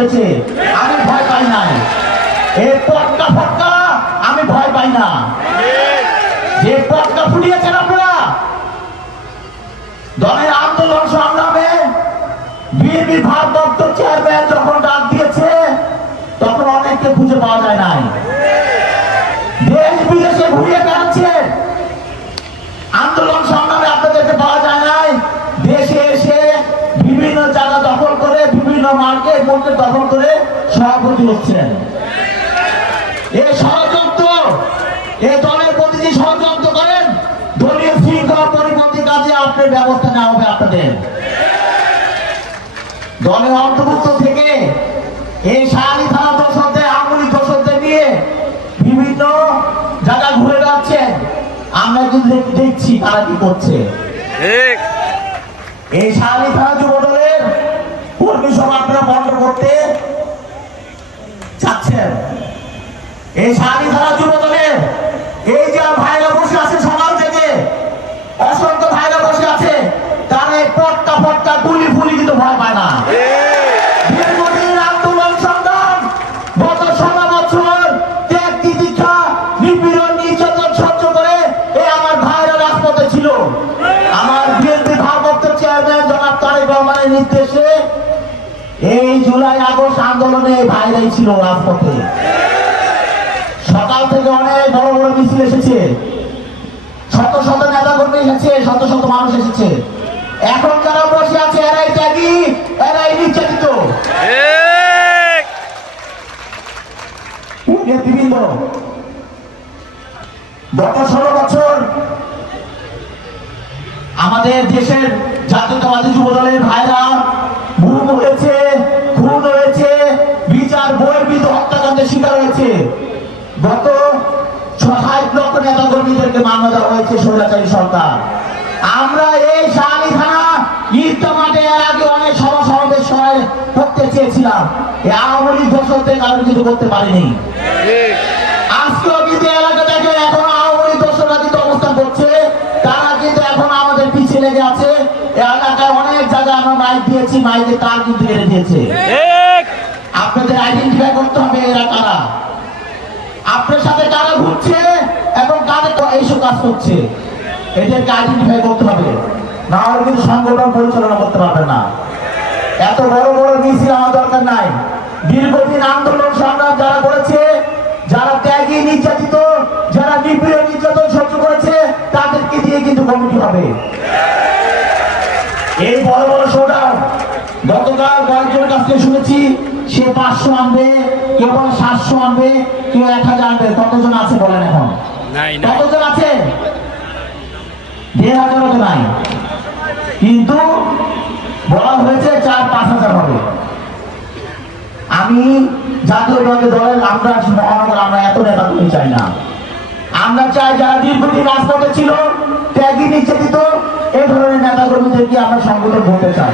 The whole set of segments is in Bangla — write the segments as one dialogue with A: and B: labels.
A: ফুটেছে আমি ভয় পাই নাই। এরপর পটকা ফটকা আমি ভয় পাই না। যে পটকা ফুটিয়েছে আপনারা ব্যবস্থা নেওয়া হবে আপনাদের। দলের অন্তর্ভুক্ত থেকে এই শাহালি থানা দোষদের আঙুলি দোষদের নিয়ে বিভিন্ন জায়গা ঘুরে বেড়াচ্ছেন। আমরা কিন্তু দেখছি তারা কি করছে। এই শাহালি থানা যুব দলের কর্মী সভা আপনারা বন্ধ করতে চাচ্ছেন এই শাহালি থানা যুব এই জুলাই আগস্ট আন্দোলনে ভাইরাই ছিল রাজপথে। সকাল থেকে অনেক বড় বড় মিছিল এসেছে। শত শত নেতা কর্মী এসেছে শত শত মানুষ এসেছে। এখন যারা বসে আছে এরাই ত্যাগী এরাই নির্যাতিত। গত ষোলো বছর আমাদের দেশের জাতীয়তাবাদী যুব দলের ভাইরা হয়েছে গত ষাট লক্ষ নেতা কর্মীদেরকে দেওয়া হয়েছে স্বৈরাচারী সরকার। আমরা এই শাহালি থানা ঈদটা মাঠে এর আগে অনেক সভা সমাবেশ করতে চেয়েছিলাম। এই আওয়ামী লীগ দোষরদের কারণে কিন্তু করতে পারিনি। আজকেও কিন্তু এলাকা দেখে এখন আওয়ামী লীগ দোষরা কিন্তু অবস্থান করছে। তারা কিন্তু এখন আমাদের পিছিয়ে লেগে আছে। এলাকায় অনেক জায়গায় আমরা মাইক দিয়েছি মাইকের তার কিন্তু কেড়ে দিয়েছে। আপনাদের আইডেন্টিফাই করতে হবে এরা আপনার সাথে কারা ঘুরছে এবং কারা এইসব কাজ করছে। এদেরকে আইডেন্টিফাই করতে হবে। না হলে কিন্তু সংগঠন পরিচালনা করতে পারবে না। এত বড় বড় মিছিল আমার দরকার নাই। দীর্ঘদিন আন্দোলন সংগ্রাম যারা করেছে, যারা ত্যাগী, নির্যাতিত, যারা নিপীড়ন নির্যাতন সহ্য করেছে, তাদেরকে দিয়ে কিন্তু কমিটি হবে। এই বড় বড় শোডাউন গতকাল কয়েকজনের কাছ থেকে শুনেছি সে পাঁচশো আনবে কেউ বলে সাতশো আনবে কেউ এক হাজার আনবে। কতজন আছে বলেন এখন? কতজন আছে? দেড় হাজারও তো নাই। কিন্তু বলা হয়েছে চার পাঁচ হাজার হবে। আমি জাতীয় দলের দলের আমরা মহানগর আমরা এত নেতা কর্মী চাই না। আমরা চাই যারা দীর্ঘদিন রাজপথে ছিল ত্যাগী নির্যাতিত এই ধরনের নেতা কর্মীদেরকে আমরা সংগঠন করতে চাই।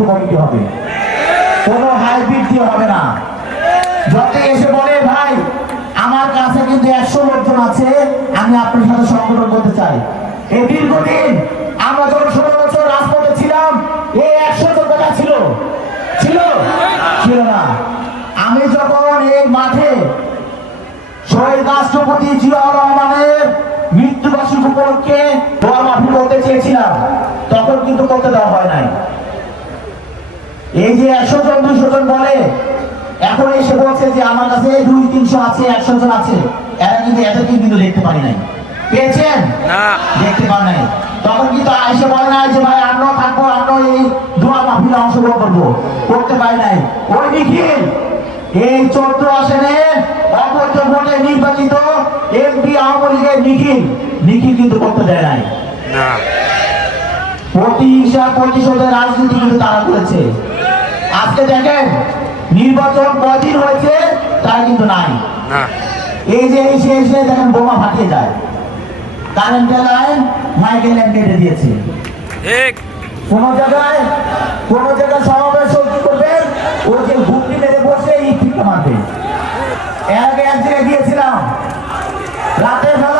A: কিন্তু কমিটি হবে। কোনো হাইব্রিড দিয়ে হবে না। যত এসে বলে, ভাই, আমার কাছে কিন্তু একশো লোকজন আছে, আমি আপনার সাথে সংগঠন করতে চাই। এই দীর্ঘদিন আমরা যখন ষোলো বছর রাজপথে ছিলাম এই একশো কোথা ছিল। ছিল? ছিল না। আমি যখন এই মাঠে শহীদ রাষ্ট্রপতি জিয়াউর রহমানের মৃত্যুবার্ষিক উপলক্ষে দোয়া মাফি করতে চেয়েছিলাম, তখন কিন্তু করতে দেওয়া হয় নাই। এই যে একশো জন দুশো জন বলে এখন এসে বলছে যে আমার কাছে দুই তিনশো আছে একশো জন আছে। এরা কিন্তু এদেরকে কিন্তু দেখতে পারি নাই। পেয়েছেন? দেখতে পান নাই। তখন কিন্তু আইসে বলে নাই যে ভাই আমরাও থাকব আমরাও এই দোয়া মাহফিলে অংশগ্রহণ করব। করতে পারি নাই। ওই নিখিল এই চোদ্দ আসনে অবৈধ ভোটে নির্বাচিত এমপি আওয়ামী লীগের নিখিল। নিখিল কিন্তু করতে দেয় নাই।
B: না।
A: প্রতিহিংসা প্রতিশোধের রাজনীতি কিন্তু তারা করেছে। আজকে দেখেন নির্বাচন কদিন হয়েছে তারা কিন্তু নাই। এই যে এসে এসে দেখেন বোমা ফাটিয়ে যায়। কারেন্টের লাইন মাইকেল লাইন কেটে দিয়েছে। কোন জায়গায় কোন জায়গায় সমাবেশ করবেন? ওই যে ঘুমটি মেরে বসে এই ঠিকা মারবে এর আগে এক জায়গায় গিয়েছিলাম। রাতের বেলা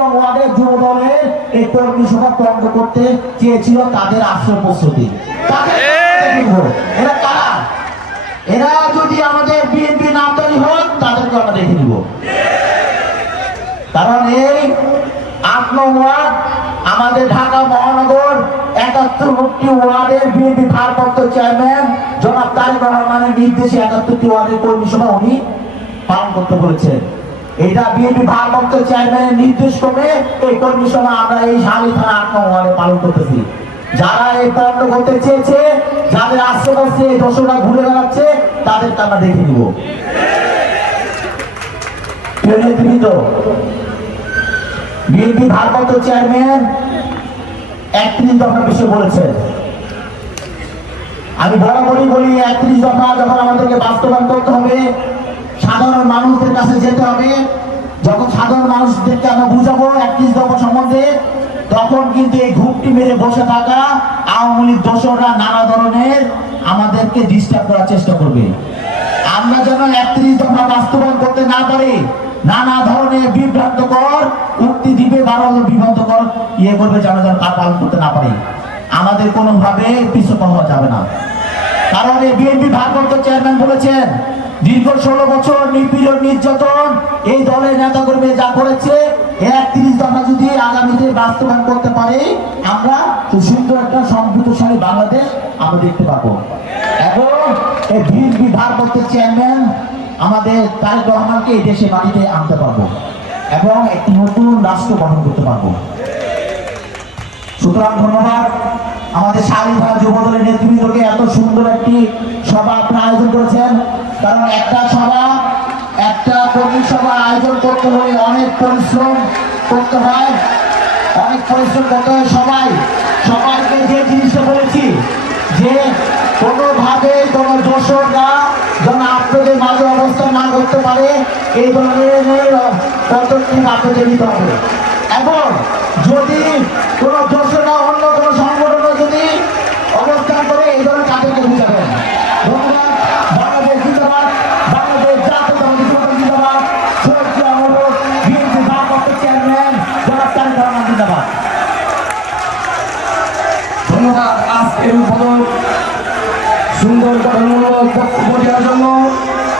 A: নং ওয়ার্ডের যুবদলের এই কর্মী সভা বন্ধ করতে চেয়েছিল তাদের আশ্রয় প্রস্তুতি। এরা কারা? এরা যদি আমাদের বিএনপি নামদারি তাদেরকে আমরা দেখে নিব। কারণ এই আট নং ওয়ার্ড আমাদের ঢাকা মহানগর একাত্তরটি ওয়ার্ডের বিএনপি ভারপ্রাপ্ত চেয়ারম্যান জনাব তারেক রহমানের নির্দেশে একাত্তরটি ওয়ার্ডের কর্মী সভা উনি পালন করতে বলেছেন। এটা বিএনপি ভারপ্রাপ্ত চেয়ারম্যানের নির্দেশ ক্রমে এই কর্মী সভা আমরা এই শালী থানা আট পালন করতেছি। যারা এই বন্ধ করতে চেয়েছে, যাদের আশেপাশে দর্শকরা ঘুরে বেড়াচ্ছে, তাদেরকে আমরা দেখে নিব। বিএনপি ভারপ্রাপ্ত চেয়ারম্যান একত্রিশ দফা বিষয়ে বলেছেন আমি বরাবরই বলি, একত্রিশ দফা যখন আমাদেরকে বাস্তবায়ন করতে হবে সাধারণ মানুষদের কাছে যেতে হবে। যখন সাধারণ মানুষদেরকে আমরা বুঝাবো একত্রিশ দফা সম্বন্ধে, তখন কিন্তু এই ঘুপটি মেরে বসে থাকা আওয়ামী লীগ দোসররা নানা ধরনের আমাদেরকে ডিস্টার্ব করার চেষ্টা করবে। আমরা যেন একত্রিশ দফা বাস্তবায়ন করতে না পারি, নানা ধরনের বিভ্রান্তকর উক্তি দিবে, বারো বিভ্রান্তকর ইয়ে করবে যেন যেন তা পালন করতে না পারি। আমাদের কোনোভাবে পিছু হওয়া যাবে না। কারণ এই বিএনপি ভারপ্রাপ্ত চেয়ারম্যান বলেছেন দীর্ঘ ষোলো বছর নিপীড়ন, নির্যাতন এই দলের নেতা কর্মী যা করেছে একত্রিশ দফা যদি আগামীতে বাস্তবায়ন করতে পারে, আমরা সুন্দর একটা সমৃদ্ধশালী বাংলাদেশ আমরা দেখতে পাবো। এবং এই বিএনপি ভারপ্রাপ্ত চেয়ারম্যান আমাদের তারেক রহমানকে এই দেশে বাড়িতে আনতে পারব এবং একটি নতুন রাষ্ট্র গঠন করতে পারব। সুতরাং ধন্যবাদ আমাদের স্বাধীনতা যুবদলের নেতৃবৃন্দকে এত সুন্দর একটি সভা আপনারা আয়োজন করেছেন। কারণ একটা সভা, একটা কর্মী সভা আয়োজন করতে হলে অনেক পরিশ্রম করতে হয়। অনেক পরিশ্রম করতে হয় সবাই। সবাইকে যে জিনিসটা বলেছি, যে কোনোভাবে কোনো দোষররা যেন আপনাদের মাঝে অবস্থান না করতে পারে, এই ধরনের পদক্ষেপ আপনাদের নিতে হবে। এবং যদি কোন
C: সুন্দর